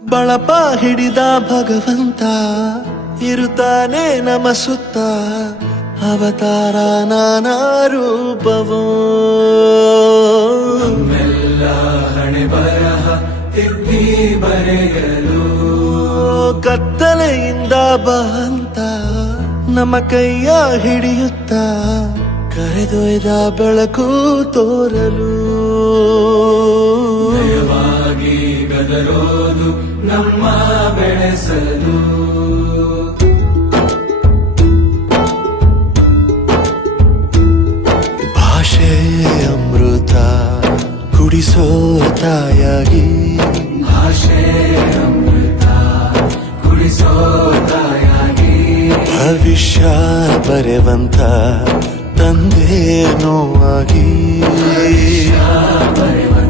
ಬಳಪ ಹಿಡಿದ ಭಗವಂತ ಇರುತ್ತಾನೆ ನಮ ಸುತ್ತ ಅವತಾರ ನಾನಾ ರೂಪವೋ ನಮ್ಮೆಲ್ಲ ಹಣೆ ಬರಹ ತಿದ್ದಿ ಬರೆಯಲು ಕತ್ತಲೆಯಿಂದ ಬಂತ ನಮ್ಮ ಕೈಯ ಹಿಡಿಯುತ್ತ ಕರೆದೊಯ್ದ ಬೆಳಕು ತೋರಲು ಭಯವಾಗಿ ಗದರೋದು ನಮ್ಮ ಬೆಳೆಸಲು ಭಾಷೆ ಅಮೃತ ಕುಡಿಸೋ ತಾಯಾಗಿ ಭಾಷೆ ಅಮೃತ ಕುಡಿಸೋ ತಾಯಾಗಿ ಭವಿಷ್ಯ ಬರೆವಂತ ತಂದೆ ನೋವಾಗಿ ಬರೆವಂತ